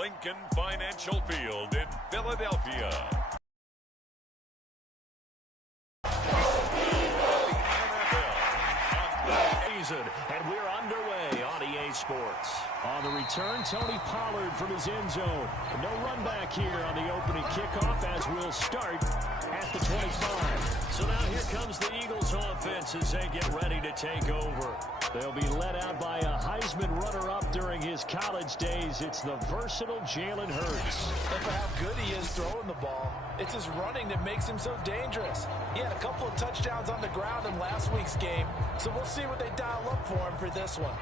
Lincoln Financial Field in Philadelphia. And we're underway on EA Sports. On the return, Tony Pollard from his end zone. No run back here on the opening kickoff as we'll start at the 25. So now here comes the Eagles offense as they get ready to take over. They'll be led out by a Heisman runner-up during his college days. It's the versatile Jalen Hurts. And for how good he is throwing the ball, it's his running that makes him so dangerous. He had a couple of touchdowns on the ground in last week's game, so we'll see what they dial up for him for this one.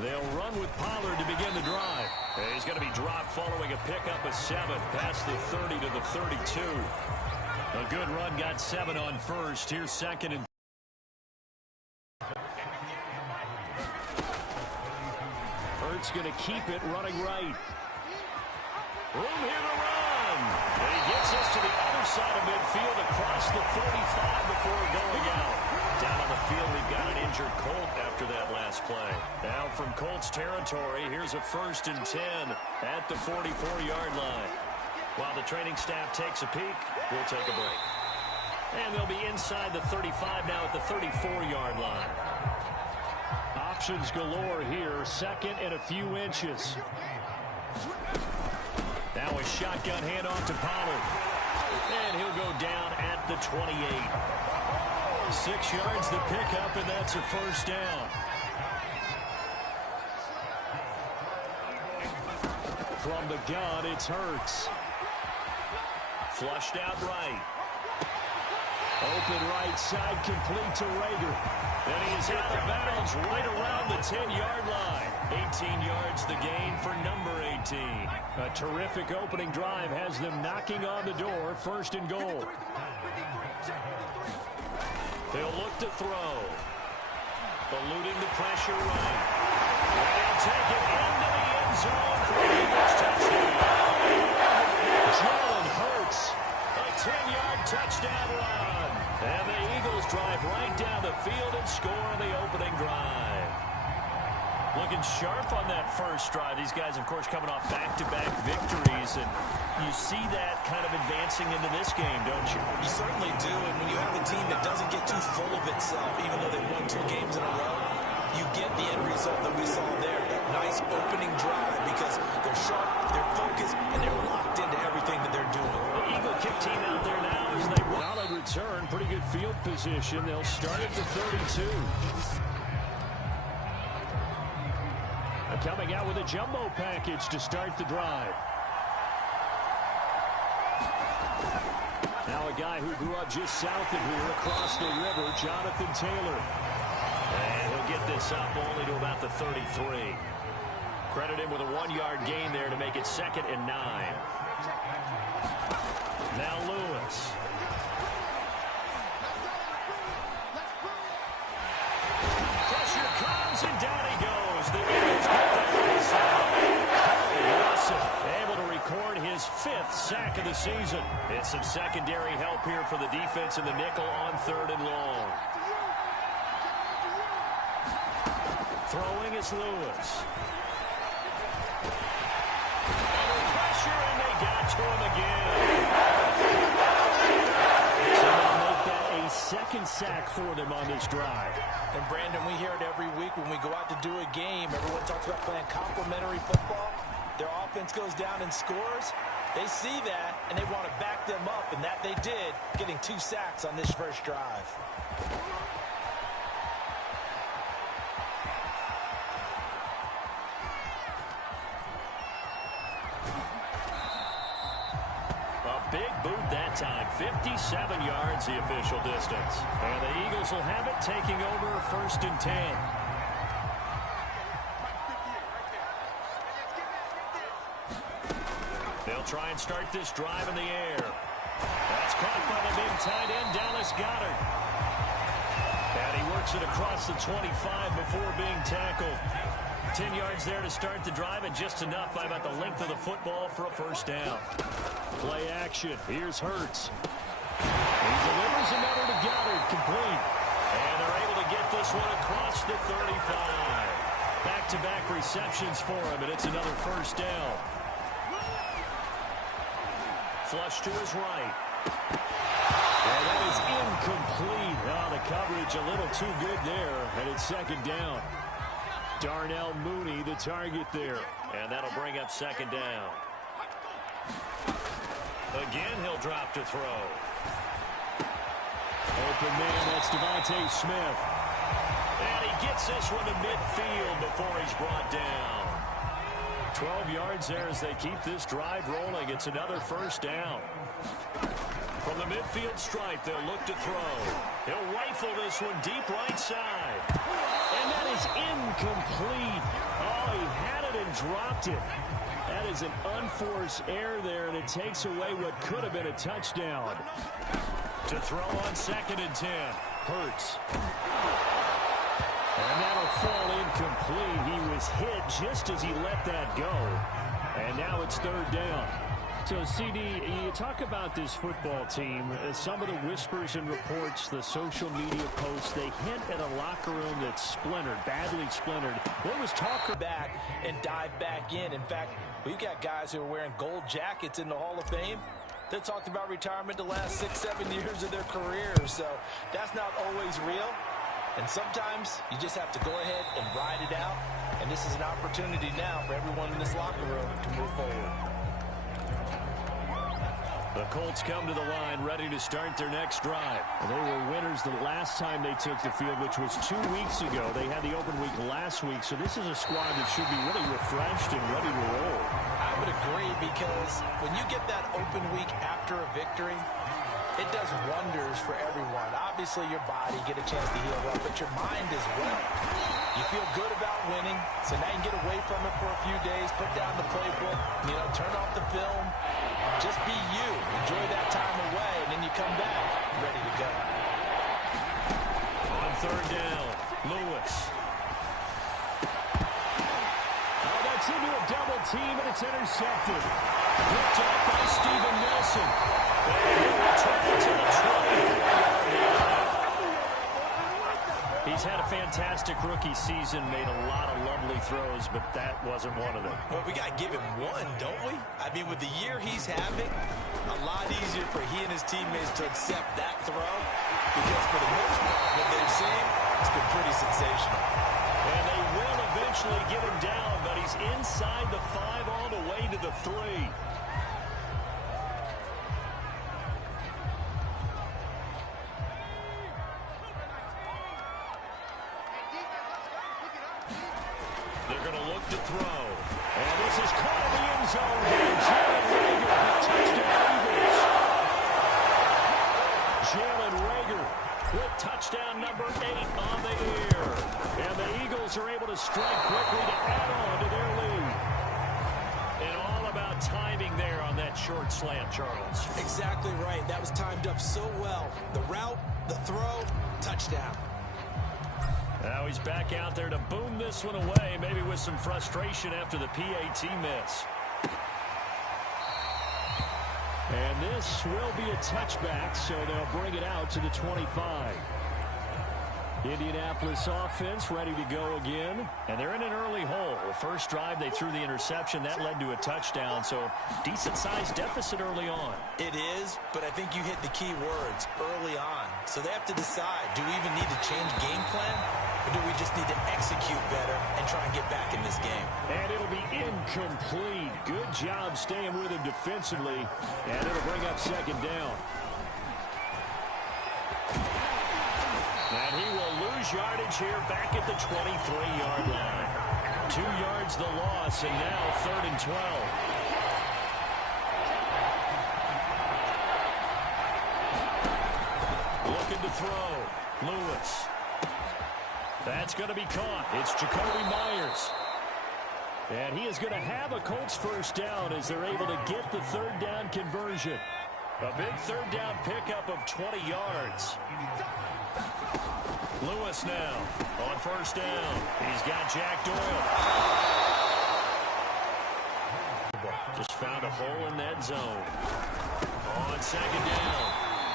They'll run with Pollard to begin the drive. He's going to be dropped following a pickup of 7 past the 30 to the 32. A good run got 7 on first. Here's second and Hurts going to keep it running right. Room here to run. And he gets us to the other side of midfield across the 45 before going out. Down on the field, we've got an injured Colt after that last play. Now from Colts territory, here's a 1st and 10 at the 44-yard line. While the training staff takes a peek, we'll take a break. And they'll be inside the 35 now at the 34-yard line. Options galore here, 2nd and a few inches. Now a shotgun handoff to Pollard. And he'll go down at the 28. 6 yards the pickup, and that's a 1st down. From the gun, it's Hurts. Flushed out right. Open right side, complete to Rager. And he is out of bounds right around the 10-yard line. 18 yards the gain for number 18. A terrific opening drive has them knocking on the door, 1st and goal. They'll look to throw. Eluding the pressure right. And he'll take it into the end zone for the Eagles touchdown. Jalen Hurts, a 10-yard touchdown run. And the Eagles drive right down the field and score on the opening drive. Looking sharp on that first drive. These guys, of course, coming off back-to-back victories. And you see that kind of advancing into this game, don't you? You certainly do. And when you have a team that doesn't get too full of itself, even though they've won 2 games in a row, you get the end result that we saw there. That nice opening drive because they're sharp, they're focused, and they're locked into everything that they're doing. The Eagle kick team out there now as they solid return. Pretty good field position. They'll start at the 32. Coming out with a jumbo package to start the drive. Now a guy who grew up just south of here across the river, Jonathan Taylor. And he'll get this up only to about the 33. Credit him with a 1-yard gain there to make it 2nd and 9. Now Lewis. Pressure comes and down he goes. The Eagles get that Russell able to record his 5th sack of the season. It's some secondary help here for the defense in the nickel on 3rd and long. Throwing is Lewis. Under pressure, and they got to him again. So they'll make that a 2nd sack for them on this drive. And, Brandon, we hear it every week when we go out to do a game. Everyone talks about playing complementary football. Their offense goes down and scores. They see that, and they want to back them up, and that they did, getting 2 sacks on this first drive. Big boot that time. 57 yards the official distance. And the Eagles will have it, taking over 1st and 10. They'll try and start this drive in the air. That's caught by the big tight end, Dallas Goedert. And he works it across the 25 before being tackled. 10 yards there to start the drive, and just enough by about the length of the football for a 1st down. Play action. Here's Hurts. He delivers another to Goddard, complete. And they're able to get this one across the 35. Back-to-back receptions for him, and it's another 1st down. Flush to his right. And that is incomplete. Oh, the coverage a little too good there, and it's 2nd down. Darnell Mooney, the target there. And that'll bring up 2nd down. Again, he'll drop to throw. Open man, that's Devontae Smith. And he gets this one to midfield before he's brought down. 12 yards there as they keep this drive rolling. It's another 1st down. From the midfield stripe, they'll look to throw. He'll rifle this one deep right side. And that is incomplete. Oh, he had it and dropped it. That is an unforced error there, and it takes away what could have been a touchdown. To throw on 2nd and 10. Hurts. And that'll fall incomplete. He was hit just as he let that go. And now it's 3rd down. So, CD, you talk about this football team, some of the whispers and reports, the social media posts, they hint at a locker room that's splintered, badly splintered. What was talk back and dive back in? In fact, we've got guys who are wearing gold jackets in the Hall of Fame that talked about retirement the last 6-7 years of their careers. So that's not always real. And sometimes you just have to go ahead and ride it out. And this is an opportunity now for everyone in this locker room to move forward. The Colts come to the line, ready to start their next drive. They were winners the last time they took the field, which was 2 weeks ago. They had the open week last week, so this is a squad that should be really refreshed and ready to roll. I would agree, because when you get that open week after a victory, it does wonders for everyone. Obviously, your body get a chance to heal up, but your mind as well. You feel good about winning, so now you can get away from it for a few days, put down the playbook, turn off the film, just be you. Enjoy that time away, and then you come back ready to go. On 3rd down, Lewis. Oh, that's into a double team, and it's intercepted. Picked up by Steven Nelson. Return it to the 20. He's had a fantastic rookie season, made a lot of lovely throws, but that wasn't one of them. Well, we got to give him one, don't we? I mean, with the year he's having, a lot easier for he and his teammates to accept that throw, because for the most part, what they've seen, it's been pretty sensational. And they will eventually get him down, but he's inside the 5 all the way to the 3. They're going to look to throw. And this is caught in the end zone. Jalen Reagor, touchdown Eagles. Jalen Reagor with touchdown number 8 on the year. And the Eagles are able to strike quickly to add on to their lead. And all about timing there on that short slant, Charles. Exactly right. That was timed up so well. The route, the throw, touchdown. Now he's back out there to boom this one away, maybe with some frustration after the PAT miss. And this will be a touchback, so they'll bring it out to the 25. Indianapolis offense ready to go again. And they're in an early hole. The first drive, they threw the interception. That led to a touchdown. So decent-sized deficit early on. It is, but I think you hit the key words, early on. So they have to decide, do we even need to change game plan? Or do we just need to execute better and try and get back in this game? And it'll be incomplete. Good job staying with him defensively. And it'll bring up second down. And he will lose yardage here back at the 23-yard line. 2 yards the loss, and now 3rd and 12. Looking to throw. Lewis. That's going to be caught. It's Jacoby Myers. And he is going to have a Colts first down as they're able to get the 3rd down conversion. A big 3rd down pickup of 20 yards. Lewis now on first down. He's got Jack Doyle. Just found a hole in that zone. On second down,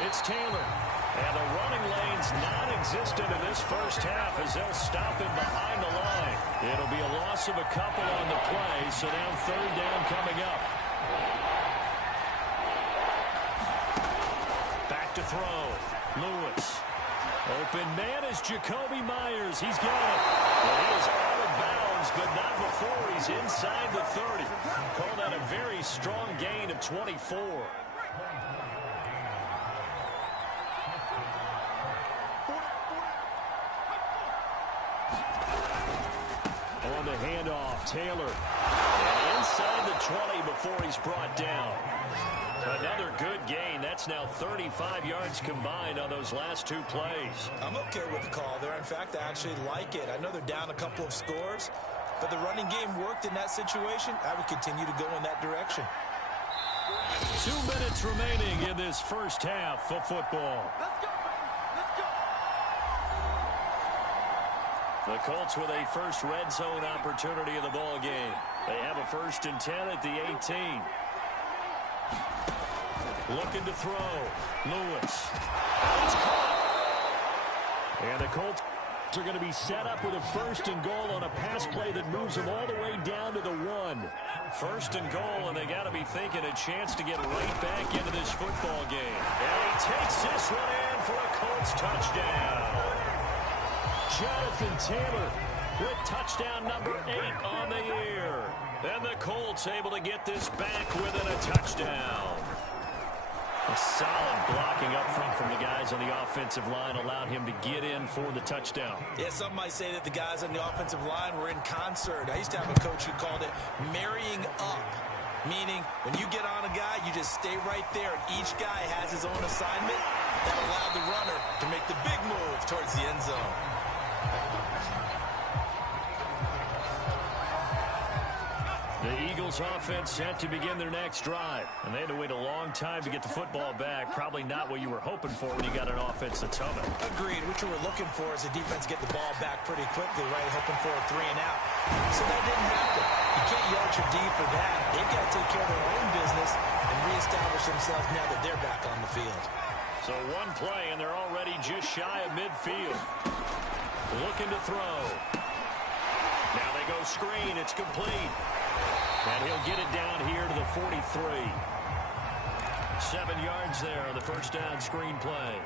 it's Taylor. And the running lane's non-existent in this first half as they'll stop him behind the line. It'll be a loss of a couple on the play, so now 3rd down coming up. Back to throw. Lewis. Open man is Jacoby Myers. He's got it. Well, he is out of bounds, but not before he's inside the 30. Call that a very strong gain of 24. On the handoff, Taylor. And inside the 20 before he's brought down. Another good gain. That's now 35 yards combined on those last 2 plays. I'm okay with the call there. In fact, I actually like it. I know they're down a couple of scores, but the running game worked in that situation. I would continue to go in that direction. 2 minutes remaining in this first half of football. The Colts with a first red zone opportunity in the ball game. They have a 1st and 10 at the 18. Looking to throw. Lewis. It's caught. And the Colts are going to be set up with a 1st and goal on a pass play that moves them all the way down to the 1. 1st and goal, and they got to be thinking a chance to get right back into this football game. And he takes this one in for a Colts touchdown. Jonathan Taylor with touchdown number 8 on the year. And the Colts able to get this back within a touchdown. A solid blocking up front from the guys on the offensive line allowed him to get in for the touchdown. Yeah, some might say that the guys on the offensive line were in concert. I used to have a coach who called it marrying up, meaning when you get on a guy, you just stay right there. Each guy has his own assignment that allowed the runner to make the big move towards the end zone. The Eagles offense set to begin their next drive. And they had to wait a long time to get the football back. Probably not what you were hoping for when you got an offense that's humming. Agreed. What you were looking for is the defense get the ball back pretty quickly, right? Hoping for a 3 and out. So that didn't happen. You can't yell at your D for that. They've got to take care of their own business and reestablish themselves now that they're back on the field. So 1 play, and they're already just shy of midfield. Looking to throw. Now they go screen. It's complete. And he'll get it down here to the 43. 7 yards there on the first down screen play.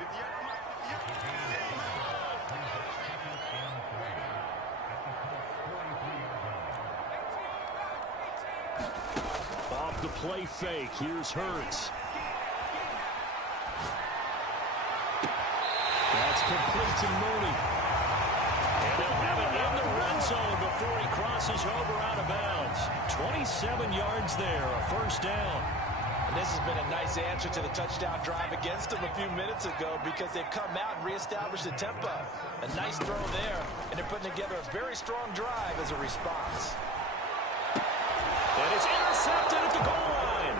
Off the play fake. Here's Hurts. That's complete to Mooney. And he'll have it in the red zone before he crosses over out of bounds. 27 yards there, a first down. And this has been a nice answer to the touchdown drive against them a few minutes ago because they've come out and reestablished the tempo. A nice throw there, and they're putting together a very strong drive as a response. And it's intercepted at the goal line.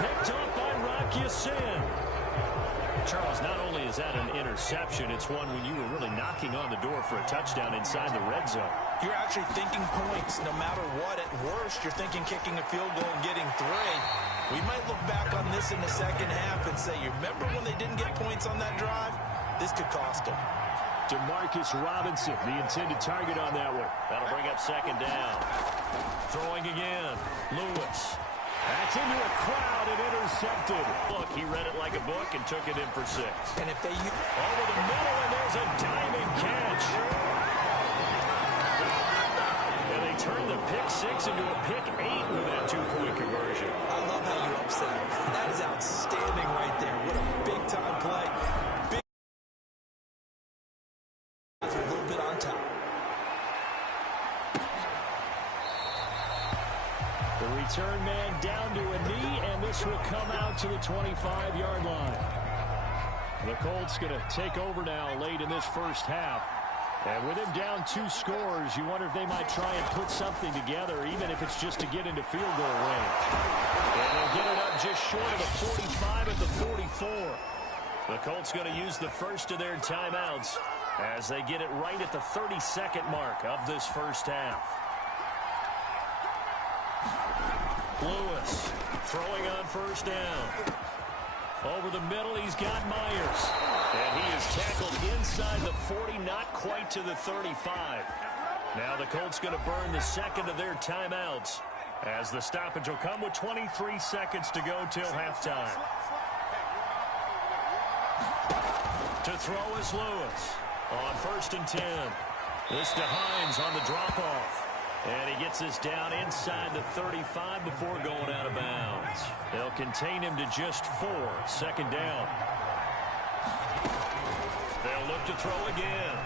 Picked up by Rocky Sin. Charles, not only is that an interception, it's one when you were really knocking on the door for a touchdown inside the red zone. You're actually thinking points no matter what. At worst, you're thinking kicking a field goal and getting 3. We might look back on this in the second half and say, you remember when they didn't get points on that drive? This could cost them. Robinson, the intended target on that one. That'll bring up second down. Throwing again. Lewis. That's into a crowd and intercepted. Look, he read it like a book and took it in for 6. And if they over the middle, and there's a diving catch. And they turned the pick 6 into a pick 8 with that 2-point conversion. I love how you're upset. That is outstanding right there. What a big-time play. Big a little bit on top. The return man down to a knee, and this will come out to the 25-yard line. The Colts going to take over now late in this first half. And with him down 2 scores, you wonder if they might try and put something together, even if it's just to get into field goal range. And they'll get it up just short of the 45 at the 44. The Colts going to use the first of their timeouts as they get it right at the 32nd mark of this first half. Lewis throwing on first down. Over the middle, he's got Myers. And he is tackled inside the 40, not quite to the 35. Now the Colts going to burn the second of their timeouts as the stoppage will come with 23 seconds to go till halftime. To throw is Lewis on 1st and 10. This to Hines on the drop-off. And he gets this down inside the 35 before going out of bounds. They'll contain him to just 4. Second down. They'll look to throw again.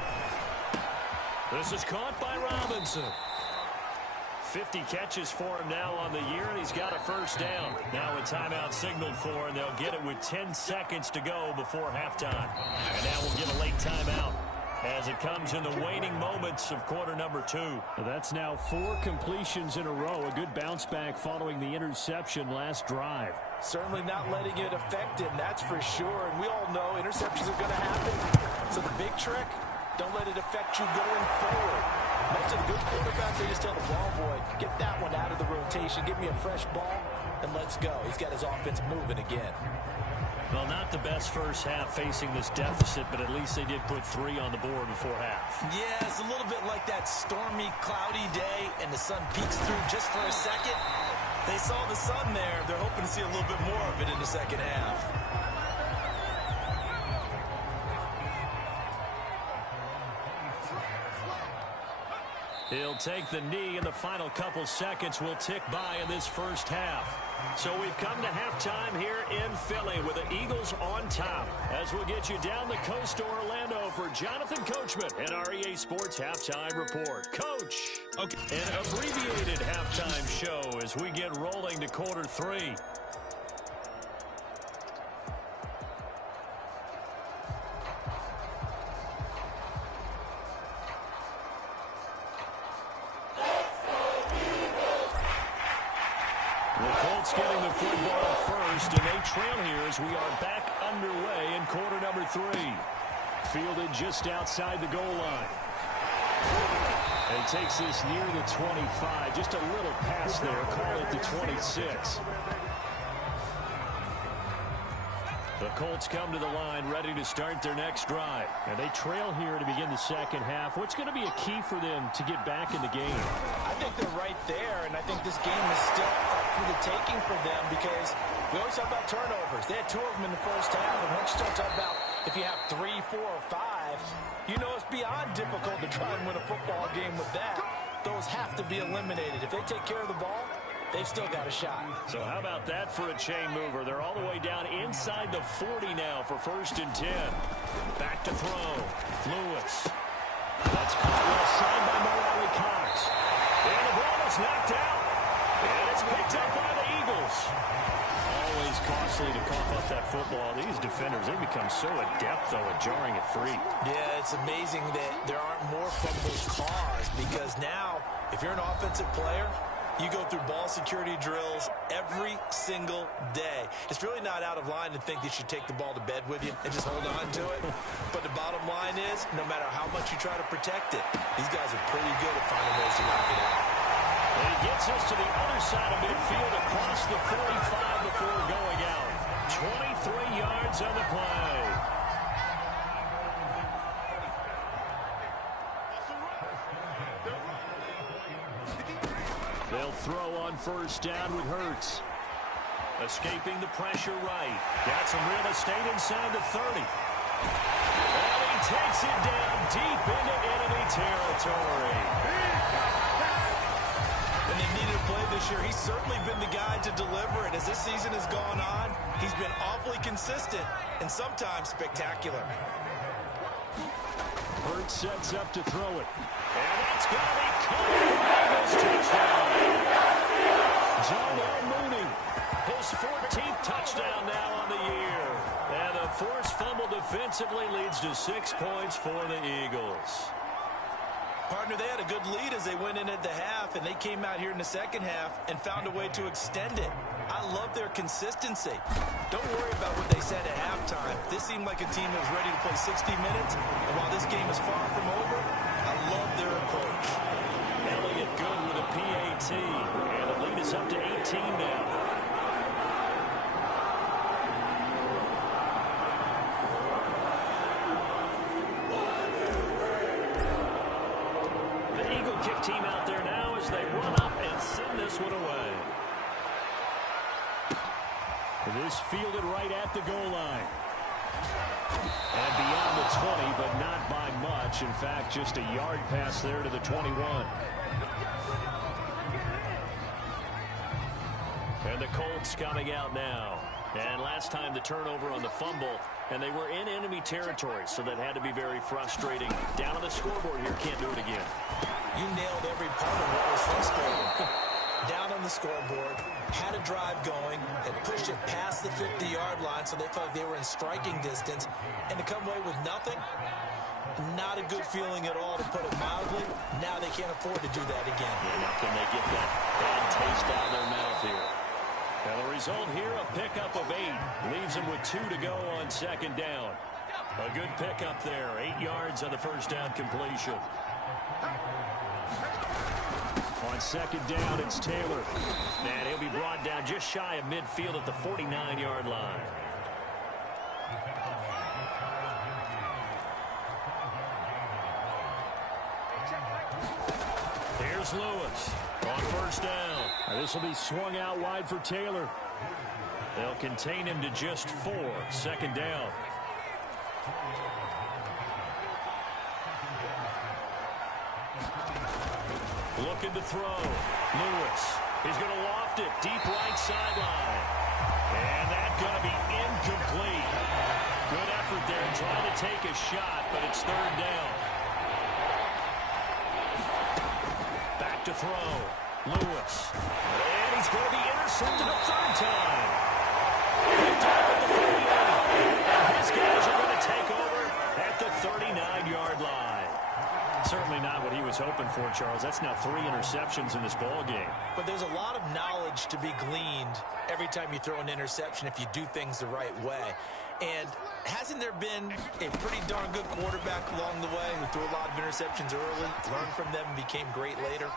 This is caught by Robinson. 50 catches for him now on the year, and he's got a first down. Now a timeout signaled for, and they'll get it with 10 seconds to go before halftime. And now we'll give a late timeout as it comes in the waning moments of quarter number 2. That's now 4 completions in a row. A good bounce back following the interception last drive. Certainly not letting it affect him, that's for sure. And we all know interceptions are going to happen. So the big trick, don't let it affect you going forward. Most of the good quarterbacks, they just tell the ball boy, get that one out of the rotation, give me a fresh ball, and let's go. He's got his offense moving again. Well, not the best first half facing this deficit, but at least they did put 3 on the board before half. Yeah, it's a little bit like that stormy, cloudy day, and the sun peeks through just for a second. They saw the sun there. They're hoping to see a little bit more of it in the second half. He'll take the knee, and the final couple seconds will tick by in this first half. So we've come to halftime here in Philly with the Eagles on top. As we'll get you down the coast to Orlando for Jonathan Coachman and our EA Sports Halftime Report. Coach, okay. An abbreviated halftime show as we get rolling to quarter 3. Getting the football first, and they trail here as we are back underway in quarter number 3. Fielded just outside the goal line. And he takes this near the 25. Just a little pass there. Call it the 26. The Colts come to the line ready to start their next drive. And they trail here to begin the second half. What's going to be a key for them to get back in the game? I think they're right there, and I think this game is still up for the taking for them because we always talk about turnovers. They had 2 of them in the first half, and once you start talking about if you have 3, 4, or 5, you know it's beyond difficult to try and win a football game with that. Those have to be eliminated. If they take care of the ball, they've still got a shot. So how about that for a chain mover? They're all the way down inside the 40 now for 1st and 10. Back to throw. Lewis. That's caught well side by Morale Cox. And the ball is knocked out. And it's picked up by the Eagles. Always costly to cough up that football. These defenders, they become so adept, though, at jarring it free. Yeah, it's amazing that there aren't more fumbles caused because now, if you're an offensive player, you go through ball security drills every single day. It's really not out of line to think that you take the ball to bed with you and just hold on to it. But the bottom line is, no matter how much you try to protect it, these guys are pretty good at finding ways to knock it out. And he gets us to the other side of midfield across the 45 before going out. 23 yards on the play. throw on first down with Hurts. Escaping the pressure right. Got some real estate inside the 30. And he takes it down deep into enemy territory. And they needed a play this year. He's certainly been the guy to deliver it. As this season has gone on, he's been awfully consistent and sometimes spectacular. Hurts sets up to throw it. And that's going to be caught. Touchdown. Darnell Mooney, his 14th touchdown now on the year. And the forced fumble defensively leads to 6 points for the Eagles. Partner, they had a good lead as they went in at the half, and they came out here in the second half and found a way to extend it. I love their consistency. Don't worry about what they said at halftime. This seemed like a team that was ready to play 60 minutes, and while this game is far from over, I love their approach. Elliott good with a PAT, and the lead is up to 18 now. Team out there now as they run up and send this one away. This fielded right at the goal line. And beyond the 20, but not by much. In fact, just a yard pass there to the 21. And the Colts coming out now. And last time the turnover on the fumble, and they were in enemy territory, so that had to be very frustrating. Down on the scoreboard here, can't do it again. You nailed every part of what was frustrating. Down on the scoreboard, had a drive going, had pushed it past the 50-yard line, so they felt like they were in striking distance, and to come away with nothing, not a good feeling at all, to put it mildly. Now they can't afford to do that again. Yeah, now can they get that bad taste out of their mouth here? Now the result here, a pickup of 8. Leaves them with 2 to go on second down. A good pickup there. 8 yards on the first down completion. On second down, it's Taylor. And he'll be brought down just shy of midfield at the 49-yard line. Here's Lewis on first down. This will be swung out wide for Taylor. They'll contain him to just 4. Second down. Looking to throw. Lewis. He's going to loft it. Deep right sideline. And that's going to be incomplete. Good effort there trying to take a shot, but it's third down. Back to throw. Lewis. And he's going to be intercepted a third time. Picked off at the 38. And his guys are going to take over at the 39-yard line. Certainly not what he was hoping for, Charles. That's now 3 interceptions in this ball game. But there's a lot of knowledge to be gleaned every time you throw an interception if you do things the right way. And hasn't there been a pretty darn good quarterback along the way who threw a lot of interceptions early, learned from them, and became great later?